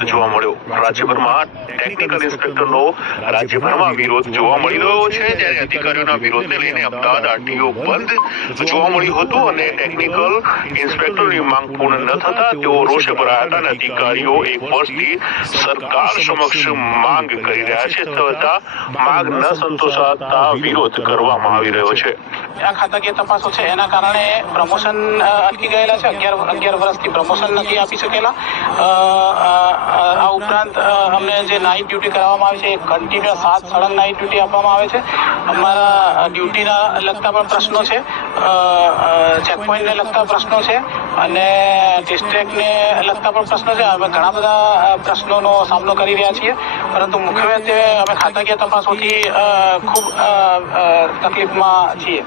જોવા મળ્યો. રાજ્યભરમાં ટેકનિકલ ઇન્સ્પેક્ટરનો રાજ્યભરમાં વિરોધ જોવા મળી રહ્યો છે. જ્યારે અધિકારીઓના વિરોધને લઈને અમદાવાદ આરટીઓ બંધ જોવા મળ્યું હતું અને ટેકનિકલ ઇન્સ્પેક્ટરની માંગ પૂર્ણ ન થતા તેઓ રોષે ભરાયા હતા અને અધિકારીઓ એક વર્ષથી સરકાર સમક્ષ માંગ કરી રહ્યા છે. છતાં માંગ ન સંતોષાતા વિરોધ કરવામાં આવી રહ્યો છે. આ ખાતાકીય તપાસો છે. એના કારણે પ્રમોશન અટકી ગયેલા છે. અગિયાર અગિયાર વર્ષથી પ્રમોશન નથી આપી શકેલા. આ ઉપરાંત અમને જે નાઇટ ડ્યુટી કરવામાં આવે છે, એ કન્ટિન્યુ સાત સળંગ નાઇટ ડ્યુટી આપવામાં આવે છે. અમારા ડ્યુટીના લગતા પણ પ્રશ્નો છે. ચેકપોઇન્ટને લગતા પ્રશ્નો છે અને ડિસ્ટ્રિક્ટને લગતા પણ પ્રશ્નો છે. અમે ઘણા બધા પ્રશ્નોનો સામનો કરી રહ્યા છીએ. પરંતુ મુખ્યત્વે અમે ખાતાકીય તપાસોથી ખૂબ તકલીફમાં છીએ.